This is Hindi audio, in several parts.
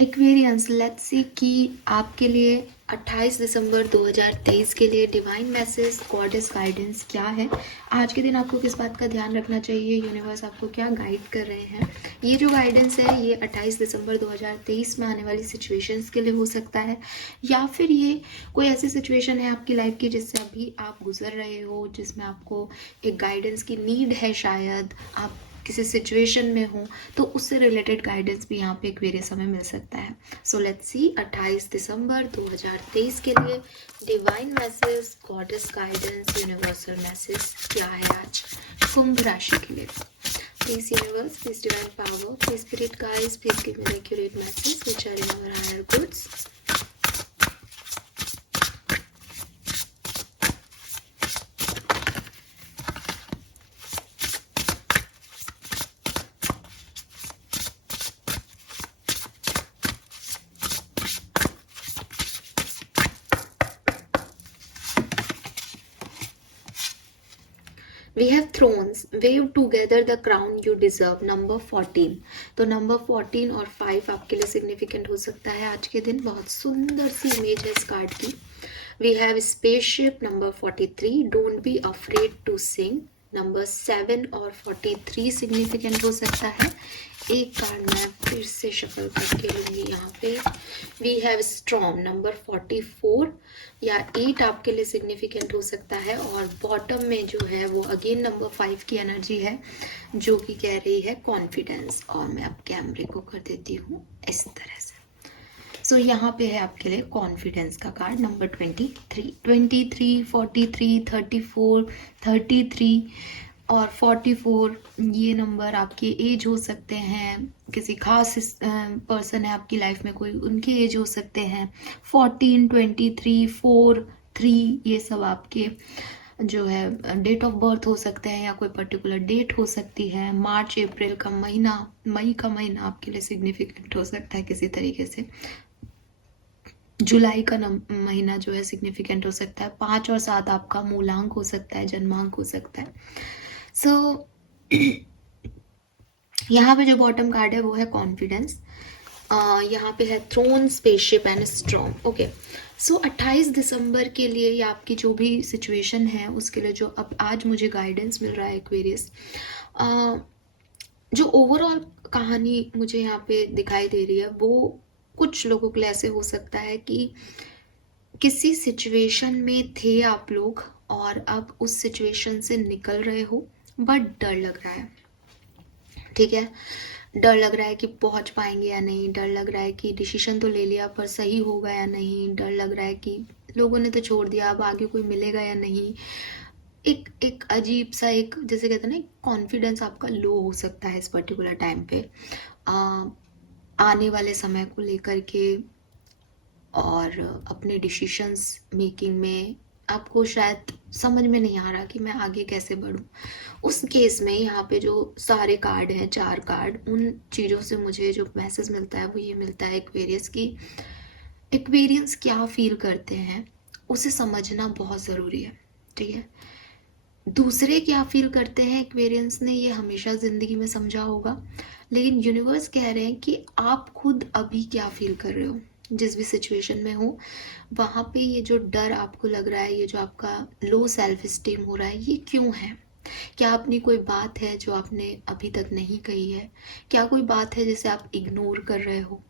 एक्वेरियंस, लेट्स सी कि आपके लिए 28 दिसंबर 2023 के लिए डिवाइन मैसेज, गॉडेस गाइडेंस क्या है। आज के दिन आपको किस बात का ध्यान रखना चाहिए, यूनिवर्स आपको क्या गाइड कर रहे हैं। ये जो गाइडेंस है ये 28 दिसंबर 2023 में आने वाली सिचुएशंस के लिए हो सकता है, या फिर ये कोई ऐसी सिचुएशन है आपकी लाइफ की जिससे अभी आप गुजर रहे हो, जिसमें आपको एक गाइडेंस की नीड है, शायद आप किसी सिचुएशन में हो तो उससे रिलेटेड गाइडेंस भी यहाँ पे एक्वेरियस हमें मिल सकता है। सो लेट्स सी 28 दिसंबर 2023 के लिए divine message, goddess guidance, universal message क्या है आज कुंभ राशि के लिए। Please universe, please divine power, please spirit guides, please give me the accurate message which are in our higher goods. We have thrones, wave together the crown you deserve, number 14। तो नंबर 14 और 5 आपके लिए सिग्निफिकेंट हो सकता है आज के दिन। बहुत सुंदर सी इमेज है इस कार्ड की। We have spaceship, number 43, don't be afraid to sing, number 7 और 43 सिग्निफिकेंट हो सकता है। एक कार्ड मैं फिर से शफल करके लूंगी यहाँ पे। वी हैव स्ट्रॉन्ग, नंबर 44 या 8 आपके लिए सिग्निफिकेंट हो सकता है। और बॉटम में जो है वो अगेन नंबर 5 की एनर्जी है जो कि कह रही है कॉन्फिडेंस। और मैं अब कैमरे को कर देती हूँ इस तरह से। सो यहाँ पे है आपके लिए कॉन्फिडेंस का कार्ड नंबर 23, 43, 34, 33 और 44। ये नंबर आपके एज हो सकते हैं, किसी खास पर्सन है आपकी लाइफ में कोई, उनके एज हो सकते हैं। 14, 23, 4, 3 ये सब आपके जो है डेट ऑफ बर्थ हो सकते हैं या कोई पर्टिकुलर डेट हो सकती है। मार्च अप्रैल का महीना, मई का महीना आपके लिए सिग्निफिकेंट हो सकता है किसी तरीके से। जुलाई का महीना जो है सिग्निफिकेंट हो सकता है। 5 और 7 आपका मूलांक हो सकता है, जन्मांक हो सकता है। सो यहाँ पे जो बॉटम कार्ड है वो है कॉन्फिडेंस। यहाँ पे है throne, spaceship and strong. Okay, so 28 दिसंबर के लिए या आपकी जो भी सिचुएशन है उसके लिए जो अब आज मुझे गाइडेंस मिल रहा है एक्वेरियस, जो ओवरऑल कहानी मुझे यहाँ पे दिखाई दे रही है वो कुछ लोगों के लिए ऐसे हो सकता है कि किसी सिचुएशन में थे आप लोग और अब उस सिचुएशन से निकल रहे हो, बट डर लग रहा है। ठीक है, डर लग रहा है कि पहुंच पाएंगे या नहीं, डर लग रहा है कि डिसीजन तो ले लिया पर सही होगा या नहीं, डर लग रहा है कि लोगों ने तो छोड़ दिया, अब आगे कोई मिलेगा या नहीं। एक अजीब सा, एक जैसे कहते हैं ना, कॉन्फिडेंस आपका लो हो सकता है इस पर्टिकुलर टाइम पे आने वाले समय को लेकर के। और अपने डिसीशंस मेकिंग में आपको शायद समझ में नहीं आ रहा कि मैं आगे कैसे बढ़ूं। उस केस में यहाँ पे जो सारे कार्ड हैं, 4 कार्ड, उन चीज़ों से मुझे जो मैसेज मिलता है वो ये मिलता है एक्वेरियस की एक्वेरियंस क्या फील करते हैं उसे समझना बहुत ज़रूरी है। ठीक है, दूसरे क्या फील करते हैं एक्वेरियंस ने ये हमेशा ज़िंदगी में समझा होगा, लेकिन यूनिवर्स कह रहे हैं कि आप खुद अभी क्या फील कर रहे हो जिस भी सिचुएशन में हो, वहाँ पे ये जो डर आपको लग रहा है, ये जो आपका लो सेल्फ स्टीम हो रहा है, ये क्यों है। क्या अपनी कोई बात है जो आपने अभी तक नहीं कही है, क्या कोई बात है जिसे आप इग्नोर कर रहे हो।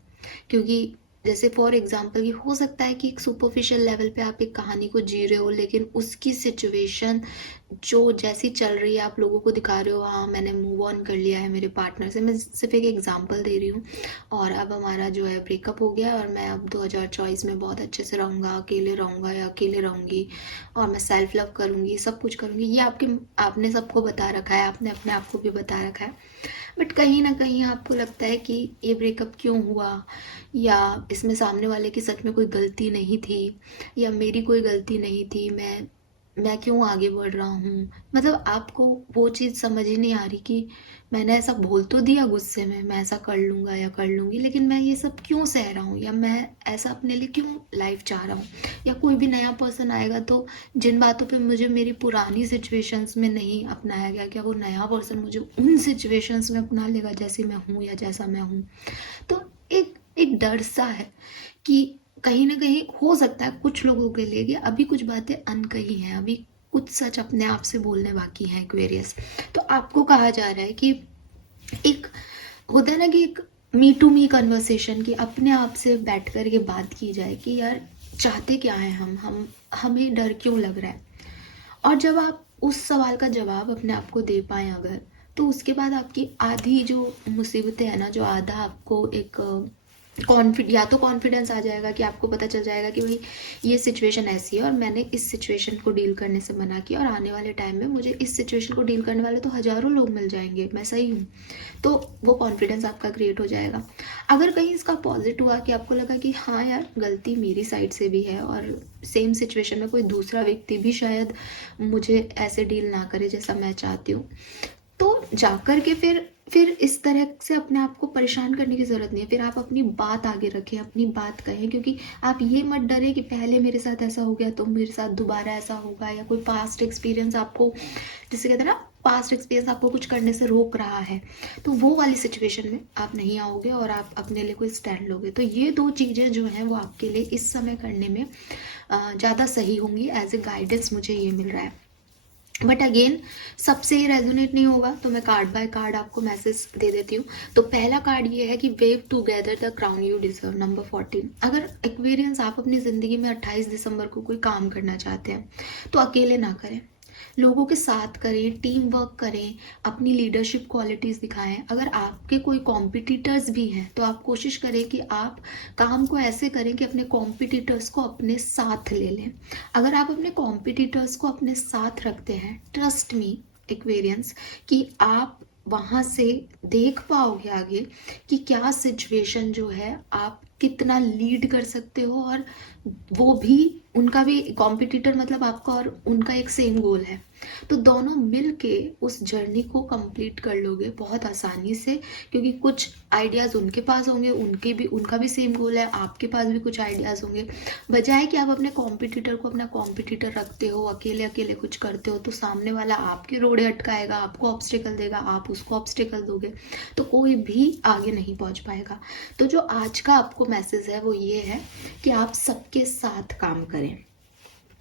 क्योंकि जैसे फॉर एग्जाम्पल ये हो सकता है कि एक सुपरफिशियल लेवल पे आप एक कहानी को जी रहे हो, लेकिन उसकी सिचुएशन जो जैसी चल रही है आप लोगों को दिखा रहे हो, हाँ मैंने मूव ऑन कर लिया है मेरे पार्टनर से। मैं सिर्फ एक एग्जांपल दे रही हूँ, और अब हमारा जो है ब्रेकअप हो गया और मैं अब 2024 में बहुत अच्छे से रहूँगा, अकेले रहूँगा या अकेले रहूँगी, और मैं सेल्फ लव करूँगी, सब कुछ करूँगी। ये आपने सबको बता रखा है, आपने अपने आप को भी बता रखा है, बट कहीं ना कहीं आपको लगता है कि ये ब्रेकअप क्यों हुआ, या इसमें सामने वाले की सच में कोई गलती नहीं थी, या मेरी कोई गलती नहीं थी, मैं क्यों आगे बढ़ रहा हूँ। मतलब आपको वो चीज़ समझ ही नहीं आ रही कि मैंने ऐसा बोल तो दिया गुस्से में, मैं ऐसा कर लूँगा या कर लूँगी, लेकिन मैं ये सब क्यों सह रहा हूँ, या मैं ऐसा अपने लिए क्यों लाइफ चाह रहा हूँ। या कोई भी नया पर्सन आएगा तो जिन बातों पे मुझे मेरी पुरानी सिचुएशंस में नहीं अपनाया गया, क्या वो नया पर्सन मुझे उन सिचुएशंस में अपना लेगा जैसे मैं हूँ या जैसा मैं हूँ। तो एक एक डर सा है कि कहीं ना कहीं हो सकता है कुछ लोगों के लिए कि अभी कुछ बातें अनकही हैं, अभी कुछ सच अपने आप से बोलने बाकी हैं एक्वेरियस। तो आपको कहा जा रहा है कि एक होता है ना कि एक मी टू मी कन्वर्सेशन की अपने आप से बैठ कर के बात की जाए कि यार चाहते क्या है हम हमें डर क्यों लग रहा है। और जब आप उस सवाल का जवाब अपने आप को दे पाए अगर, तो उसके बाद आपकी आधी जो मुसीबतें हैं ना, जो आधा आपको एक या तो कॉन्फिडेंस आ जाएगा कि आपको पता चल जाएगा कि भाई ये सिचुएशन ऐसी है और मैंने इस सिचुएशन को डील करने से मना किया और आने वाले टाइम में मुझे इस सिचुएशन को डील करने वाले तो हज़ारों लोग मिल जाएंगे, मैं सही हूँ। तो वो कॉन्फिडेंस आपका क्रिएट हो जाएगा। अगर कहीं इसका पॉजिटिव हुआ कि आपको लगा कि हाँ यार गलती मेरी साइड से भी है और सेम सिचुएशन में कोई दूसरा व्यक्ति भी शायद मुझे ऐसे डील ना करे जैसा मैं चाहती हूँ, तो जाकर के फिर इस तरह से अपने आप को परेशान करने की ज़रूरत नहीं है। फिर आप अपनी बात आगे रखें, अपनी बात कहें, क्योंकि आप ये मत डरे कि पहले मेरे साथ ऐसा हो गया तो मेरे साथ दोबारा ऐसा होगा, या कोई पास्ट एक्सपीरियंस आपको, जिसे कहते हैं ना पास्ट एक्सपीरियंस आपको कुछ करने से रोक रहा है, तो वो वाली सिचुएशन में आप नहीं आओगे और आप अपने लिए कोई स्टैंड लोगे। तो ये दो चीज़ें जो हैं वो आपके लिए इस समय करने में ज़्यादा सही होंगी। एज ए गाइडेंस मुझे ये मिल रहा है। बट अगेन सबसे ही रेजोनेट नहीं होगा तो मैं कार्ड बाय कार्ड आपको मैसेज दे देती हूँ। तो पहला कार्ड ये है कि wave together the crown you deserve, number 14। अगर एक्वेरियंस आप अपनी ज़िंदगी में 28 दिसंबर को कोई काम करना चाहते हैं तो अकेले ना करें, लोगों के साथ करें, टीम वर्क करें, अपनी लीडरशिप क्वालिटीज़ दिखाएं। अगर आपके कोई कॉम्पिटिटर्स भी हैं तो आप कोशिश करें कि आप काम को ऐसे करें कि अपने कॉम्पिटिटर्स को अपने साथ ले लें। अगर आप अपने कॉम्पिटिटर्स को अपने साथ रखते हैं, ट्रस्ट मी एक्वेरियंस, कि आप वहाँ से देख पाओगे आगे कि क्या सिचुएशन जो है आप कितना लीड कर सकते हो, और वो भी, उनका भी कॉम्पिटिटर मतलब आपका और उनका एक सेम गोल है, तो दोनों मिल के उस जर्नी को कंप्लीट कर लोगे बहुत आसानी से। क्योंकि कुछ आइडियाज़ उनके पास होंगे, उनका भी सेम गोल है, आपके पास भी कुछ आइडियाज़ होंगे। बजाय कि आप अपने कॉम्पिटिटर को अपना कॉम्पिटिटर रखते हो, अकेले अकेले कुछ करते हो, तो सामने वाला आपके रोड़े अटकाएगा, आपको ऑब्स्टिकल देगा, आप उसको ऑब्स्टिकल दोगे, तो कोई भी आगे नहीं पहुंच पाएगा। तो जो आज का आपको मैसेज है वो ये है कि आप सबके साथ काम करें।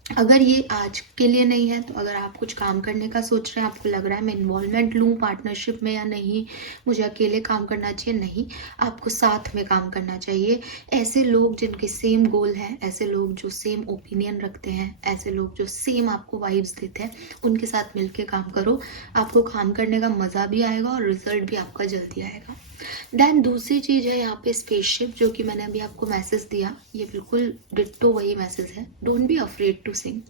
अगर ये आज के लिए नहीं है तो अगर आप कुछ काम करने का सोच रहे हैं, आपको लग रहा है मैं इन्वॉल्वमेंट लूँ पार्टनरशिप में या नहीं, मुझे अकेले काम करना चाहिए, नहीं, आपको साथ में काम करना चाहिए। ऐसे लोग जिनके सेम गोल हैं, ऐसे लोग जो सेम ओपिनियन रखते हैं, ऐसे लोग जो सेम आपको वाइब्स देते हैं, उनके साथ मिलके काम करो। आपको काम करने का मज़ा भी आएगा और रिजल्ट भी आपका जल्दी आएगा। देन दूसरी चीज़ है यहाँ पे स्पेसशिप, जो कि मैंने अभी आपको मैसेज दिया, ये बिल्कुल डिट्टो वही मैसेज है। Don't be afraid to sing.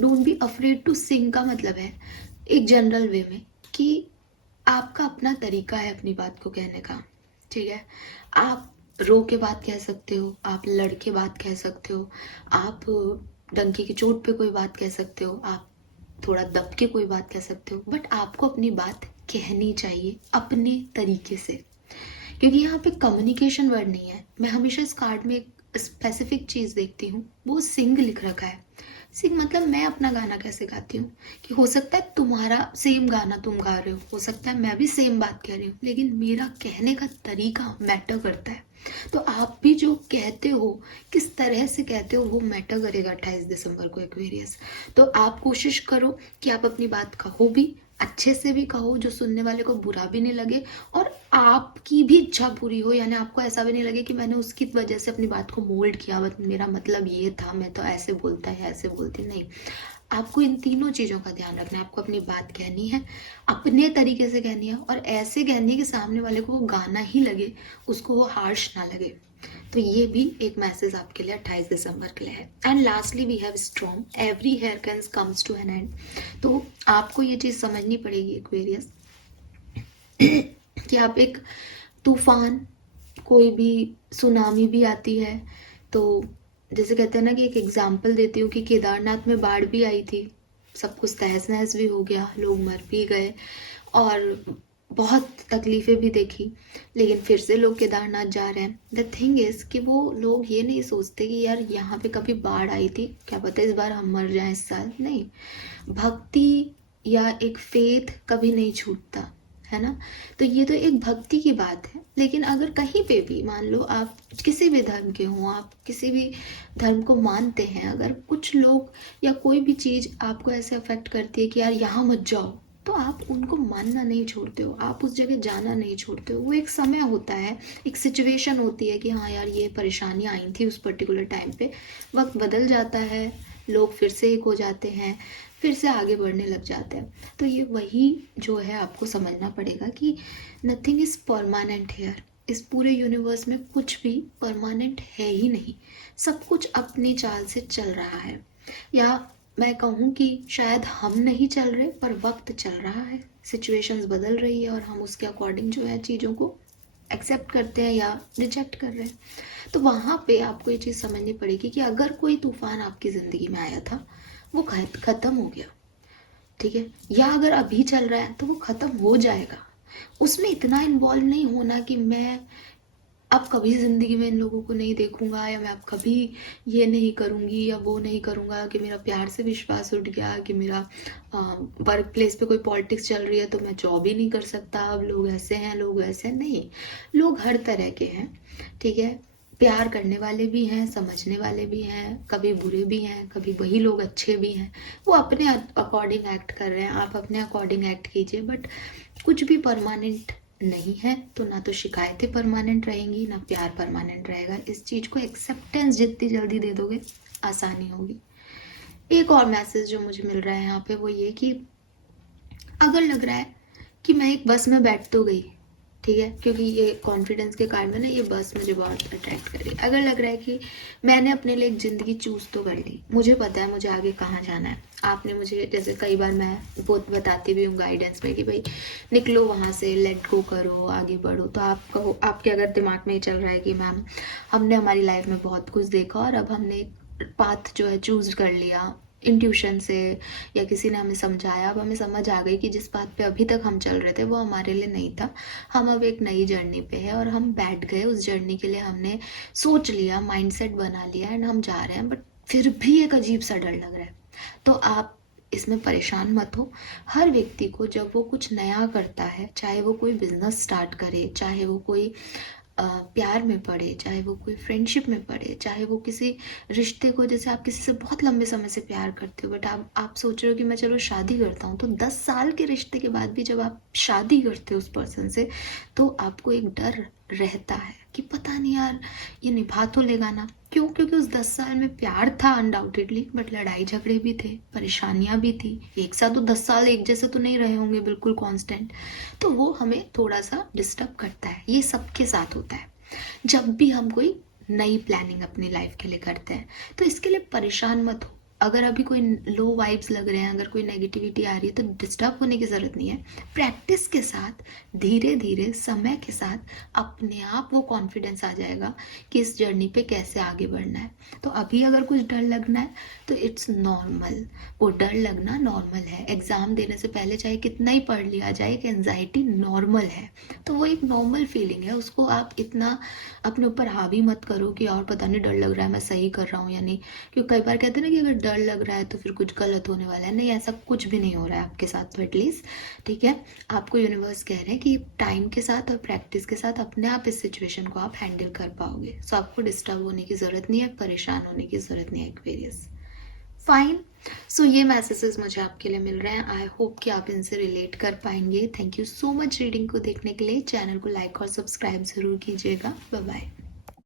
Don't be afraid to sing का मतलब है एक जनरल वे में कि आपका अपना तरीका है अपनी बात को कहने का, ठीक है। आप रो के बात कह सकते हो, आप लड़ के बात कह सकते हो, आप डंके की चोट पे कोई बात कह सकते हो, आप थोड़ा दब के कोई बात कह सकते हो, बट आपको अपनी बात कहनी चाहिए अपने तरीके से। क्योंकि यहाँ पे कम्युनिकेशन वर्ड नहीं है। मैं हमेशा इस कार्ड में एक स्पेसिफिक चीज़ देखती हूँ, वो सिंग लिख रखा है। सिंग मतलब मैं अपना गाना कैसे गाती हूँ, कि हो सकता है तुम्हारा सेम गाना तुम गा रहे हो सकता है मैं भी सेम बात कह रही हूँ, लेकिन मेरा कहने का तरीका मैटर करता है। तो आप भी जो कहते हो, किस तरह से कहते हो, वो मैटर करेगा 28 दिसंबर को एक्वेरियस। तो आप कोशिश करो कि आप अपनी बात कहो भी, अच्छे से भी कहो, जो सुनने वाले को बुरा भी नहीं लगे और आपकी भी इच्छा पूरी हो, यानी आपको ऐसा भी नहीं लगे कि मैंने उसकी वजह से अपनी बात को मोल्ड किया, मेरा मतलब ये था, मैं तो ऐसे बोलता है ऐसे बोलती नहीं। आपको इन तीनों चीज़ों का ध्यान रखना है। आपको अपनी बात कहनी है, अपने तरीके से कहनी है, और ऐसे कहनी है कि सामने वाले को वो गाना ही लगे, उसको वो हार्श ना लगे। तो ये भी एक मैसेज आपके लिए 28 दिसंबर के लिए है। And lastly we have strong, every hair comes to an end. तो आपको ये चीज़ समझनी पड़ेगी एक्वेरियस कि आप एक तूफान, कोई भी सुनामी भी आती है, तो जैसे कहते हैं ना कि एक एग्जाम्पल देती हूँ कि केदारनाथ में बाढ़ भी आई थी, सब कुछ तहस नहस भी हो गया, लोग मर भी गए और बहुत तकलीफ़ें भी देखी, लेकिन फिर से लोग केदारनाथ जा रहे हैं। द थिंग इज़ कि वो लोग ये नहीं सोचते कि यार यहाँ पे कभी बाढ़ आई थी, क्या पता इस बार हम मर जाएं इस साल। नहीं, भक्ति या एक फेथ कभी नहीं छूटता है ना। तो ये तो एक भक्ति की बात है, लेकिन अगर कहीं पे भी मान लो आप किसी भी धर्म के हों, आप किसी भी धर्म को मानते हैं, अगर कुछ लोग या कोई भी चीज़ आपको ऐसे अफेक्ट करती है कि यार यहाँ मत जाओ, तो आप उनको मानना नहीं छोड़ते हो, आप उस जगह जाना नहीं छोड़ते हो। वो एक समय होता है, एक सिचुएशन होती है कि हाँ यार ये परेशानियाँ आई थी उस पर्टिकुलर टाइम पे, वक्त बदल जाता है, लोग फिर से एक हो जाते हैं, फिर से आगे बढ़ने लग जाते हैं। तो ये वही जो है आपको समझना पड़ेगा कि नथिंग इज़ परमानेंट हेयर। इस पूरे यूनिवर्स में कुछ भी परमानेंट है ही नहीं, सब कुछ अपनी चाल से चल रहा है। या मैं कहूँ कि शायद हम नहीं चल रहे, पर वक्त चल रहा है, सिचुएशंस बदल रही है और हम उसके अकॉर्डिंग जो है चीज़ों को एक्सेप्ट करते हैं या रिजेक्ट कर रहे हैं। तो वहाँ पे आपको ये चीज़ समझनी पड़ेगी कि अगर कोई तूफान आपकी ज़िंदगी में आया था, वो ख़त्म हो गया, ठीक है, या अगर अभी चल रहा है तो वो ख़त्म हो जाएगा। उसमें इतना इन्वॉल्व नहीं होना कि मैं अब कभी ज़िंदगी में इन लोगों को नहीं देखूंगा, या मैं अब कभी ये नहीं करूँगी या वो नहीं करूँगा, कि मेरा प्यार से विश्वास उठ गया, कि मेरा वर्क प्लेस पे कोई पॉलिटिक्स चल रही है तो मैं जॉब ही नहीं कर सकता, अब लोग ऐसे हैं लोग वैसे हैं। नहीं, लोग हर तरह के हैं, ठीक है, प्यार करने वाले भी हैं, समझने वाले भी हैं, कभी बुरे भी हैं, कभी वही लोग अच्छे भी हैं। वो अपने अकॉर्डिंग एक्ट कर रहे हैं, आप अपने अकॉर्डिंग एक्ट कीजिए, बट कुछ भी परमानेंट नहीं है। तो ना तो शिकायतें परमानेंट रहेंगी, ना प्यार परमानेंट रहेगा। इस चीज़ को एक्सेप्टेंस जितनी जल्दी दे दोगे, आसानी होगी। एक और मैसेज जो मुझे मिल रहा है यहाँ पे वो ये कि अगर लग रहा है कि मैं एक बस में बैठ तो गई, ठीक है, क्योंकि ये कॉन्फिडेंस के कारण में ना ये बस मुझे बहुत अट्रैक्ट कर रही है। अगर लग रहा है कि मैंने अपने लिए एक ज़िंदगी चूज़ तो कर ली, मुझे पता है मुझे आगे कहाँ जाना है, आपने मुझे जैसे कई बार मैं बहुत बताती भी हूँ गाइडेंस में कि भाई निकलो वहाँ से, लेट गो करो, आगे बढ़ो। तो आप कहो, आपके अगर दिमाग में ये चल रहा है कि मैम हमने हमारी लाइफ में बहुत कुछ देखा और अब हमने पाथ जो है चूज़ कर लिया इंट्यूशन से, या किसी ने हमें समझाया, अब हमें समझ आ गई कि जिस बात पे अभी तक हम चल रहे थे वो हमारे लिए नहीं था, हम अब एक नई जर्नी पे है और हम बैठ गए उस जर्नी के लिए, हमने सोच लिया, माइंडसेट बना लिया एंड हम जा रहे हैं, बट फिर भी एक अजीब सा डर लग रहा है। तो आप इसमें परेशान मत हो। हर व्यक्ति को जब वो कुछ नया करता है, चाहे वो कोई बिजनेस स्टार्ट करे, चाहे वो कोई प्यार में पड़े, चाहे वो कोई फ्रेंडशिप में पड़े, चाहे वो किसी रिश्ते को, जैसे आप किसी से बहुत लंबे समय से प्यार करते हो बट आप सोच रहे हो कि मैं चलो शादी करता हूँ, तो 10 साल के रिश्ते के बाद भी जब आप शादी करते हो उस पर्सन से, तो आपको एक डर रहता है कि पता नहीं यार ये निभा तो लेगा ना। क्यों? क्योंकि उस 10 साल में प्यार था अनडाउटेडली, बट लड़ाई झगड़े भी थे, परेशानियां भी थी, एक साथ तो 10 साल एक जैसे तो नहीं रहे होंगे बिल्कुल कांस्टेंट। तो वो हमें थोड़ा सा डिस्टर्ब करता है, ये सबके साथ होता है जब भी हम कोई नई प्लानिंग अपनी लाइफ के लिए करते हैं। तो इसके लिए परेशान मत हो। अगर अभी कोई लो वाइब्स लग रहे हैं, अगर कोई नेगेटिविटी आ रही है, तो डिस्टर्ब होने की ज़रूरत नहीं है। प्रैक्टिस के साथ, धीरे धीरे, समय के साथ अपने आप वो कॉन्फिडेंस आ जाएगा कि इस जर्नी पे कैसे आगे बढ़ना है। तो अभी अगर कुछ डर लगना है तो इट्स नॉर्मल, वो डर लगना नॉर्मल है। एग्ज़ाम देने से पहले चाहे कितना ही पढ़ लिया जाए, कि एंजाइटी नॉर्मल है, तो वो एक नॉर्मल फीलिंग है, उसको आप इतना अपने ऊपर हावी मत करो कि और पता नहीं डर लग रहा है मैं सही कर रहा हूँ या नहीं। क्योंकि कई बार कहते हैं ना कि अगर डर लग रहा है तो फिर कुछ गलत होने वाला है। नहीं, ऐसा कुछ भी नहीं हो रहा है आपके साथ, तो एटलीस्ट ठीक है, आपको यूनिवर्स कह रहे हैं कि टाइम के साथ और प्रैक्टिस के साथ अपने आप इस सिचुएशन को आप हैंडल कर पाओगे। सो आपको डिस्टर्ब होने की ज़रूरत नहीं है, परेशान होने की ज़रूरत नहीं है। Aquarius, fine. सो ये मैसेजेस मुझे आपके लिए मिल रहे हैं। आई होप कि आप इनसे रिलेट कर पाएंगे। Thank you so much reading को देखने के लिए। चैनल को लाइक और सब्सक्राइब ज़रूर कीजिएगा। Bye bye.